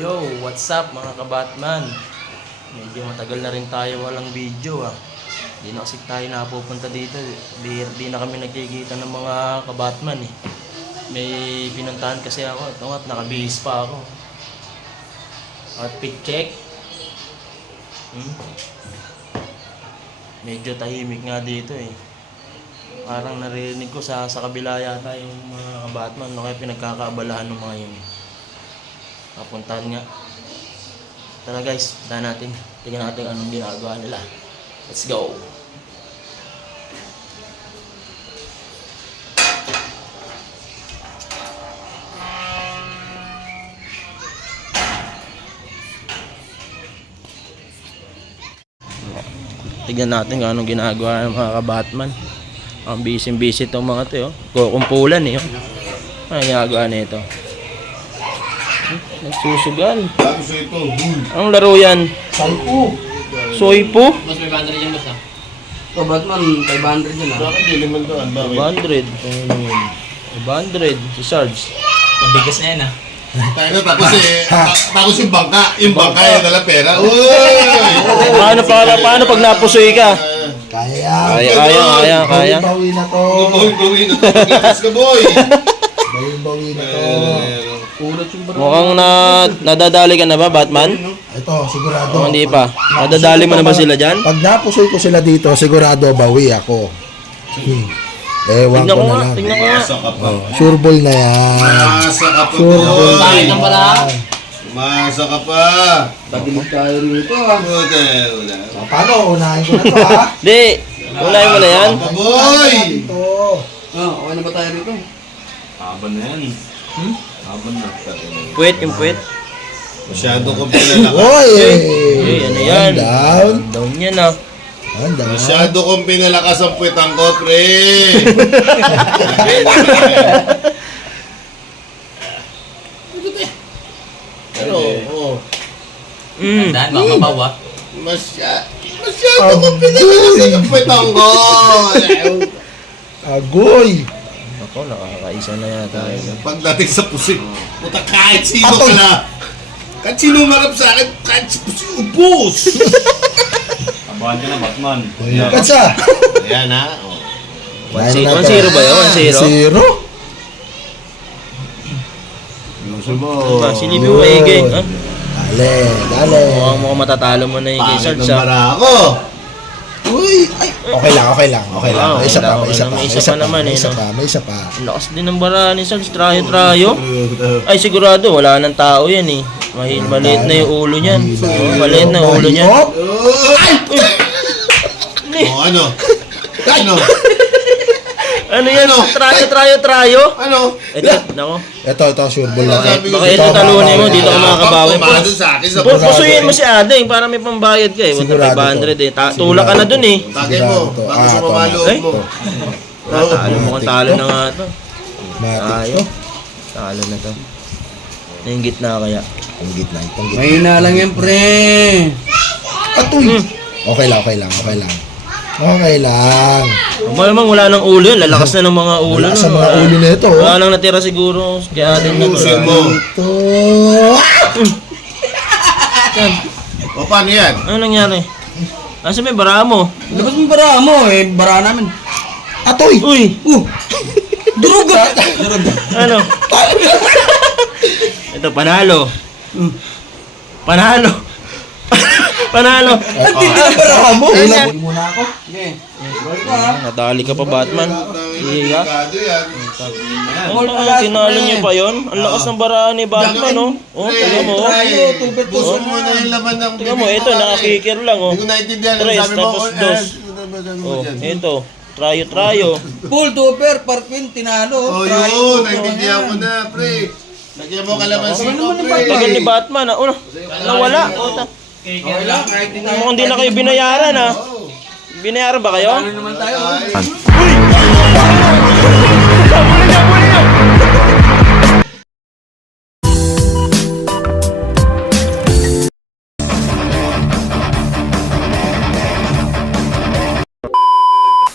Yo, what's up mga kabatman? Medyo matagal na rin tayo walang video Hindi na kasi tayo napupunta dito. Di na kami nagkikita ng mga kabatman May pinuntahan kasi ako. Ito nga, nakabihis pa ako. Outfit check. Medyo tahimik nga dito Parang narinig ko sa kabila yata yung mga kabatman. Kaya pinagkakaabalahan ng mga yun. Papuntahan nga. Tara guys, puntahan natin. Tingnan natin anong ginagawa nila. Let's go! Tingnan natin kung anong ginagawa ng mga kabatman. Ang busy-busy itong mga ito kukumpulan Ano ginagawa nito? Nagsusugal. Anong laro yan? Sampu. Soypo? Mas may bandera dyan basta. O Batman, 500 yun Bakit di naman to? 500. 500. Si Sarge. Mabigas na yan Tayo na tapos yung bangka. Yung bangka yan nalang pera. Uy! Paano pag napusoy ka? Kaya. Kaya. Bawi na to. Bawi na to. Gas ka boy! Bawi na to. Ulat yung Mukhang nadadali ka na ba, Batman? Ito, sigurado. Hindi pa. Nadadali mo na ba sila dyan? Pag napusoy ko sila dito, sigurado bawi ako. Ewan Tingnan ko ko na nga. lang. Tingnan ko nga. Masa ka pa. Sure ball na yan. Masa ka pa Sure ball boy! na Bakit ang bara? Masa ka pa. Pagilid tayo rito Wala. Paano? Unahin ko na to Di. Unahin mo na yan. Pa boy! Ito. Okay na ba tayo rito? Haban na yan. Haban na. Puwet, yung puwet. Masyado kong pinalakas. Oy! Ano yan? Down. Down yan Down. Masyado kong pinalakas ang puwetang ko, pre. Pero, Tandaan, baka mabawa. masyado kong pinalakas ang puwetang ko. Agoy! Ako, nakakaisa na yata. Pagdating sa pusit, puta kahit sino ka na. Kahit sino marap sa akin, kahit si pusit, ubus. Abahan ka na, Batman. Katsa! Ayan ha. 1-0 ba yun? 1-0? 1-0? Ano ba? Silipin mo Ege. Dale. Mukhang matatalo mo na yung kay Pangit Sarge ng bara ako. Uy! Ay! Okay lang. Wow, May isa pa. may isa pa naman May isa pa. Ang lakas din ng bara ni Sarge. Trayo. Ay, sigurado. Wala nang tao yan Maliit na yung ulo niyan. Maliit na yung ulo niyan. Oh, ano? Ano? Ano yan? Trayo. Ano? Ito, nako. Ito, sure ball na. Baka ito talunin mo, dito ka makakabawi. Tumado sa akin sa Pusuyin mo si Adeng para may pambayad ka Sigurado 500 Tulak ka na dun Tagay mo. Sigurado to. Baka sa Ito. mamalo Ay. mo. Talo mo kung talo na nga ito. Matik Tayo. to. Talo na to. Nainggit na kaya. Ang gitna. Mahina lang yan, pre. Atoy! Okay lang. Malamang wala nang ulo yun. Lalakas na ng mga ulo. Wala sa mga ulo na ito. Wala nang natira siguro. Kaya Adeng na to. Pusin mo. Ito. O paano yan? Ano nangyari? Asa may bara mo? Labas mo bara mo, bara namin. Atoy! Uy! Duruga! Ano? Ito, panalo. Panalo. Para mo! Ayan. Muna ako. Nadali ka pa, Batman. Hindi ka? Delikado yan. Tinalo niyo pa yun? Ang lakas ng baraan ni Batman, tingnan mo, Buson mo na yung laman ng Tingnan mo, ito, nakakikir lang, Hindi ko naintindihan ang Tres, sabi mo. tapos dos. Ito, trayo. Full tupper, parpin, tinalo. Oh, yun. Naintindihan ko na, pre. Lagyan mo kalamansi ko, pre. Tagal ni Batman, nawala. Okay lang, kahit Mukhang hindi na kayo binayaran, Binayaran ba kayo? naman tayo. Ay.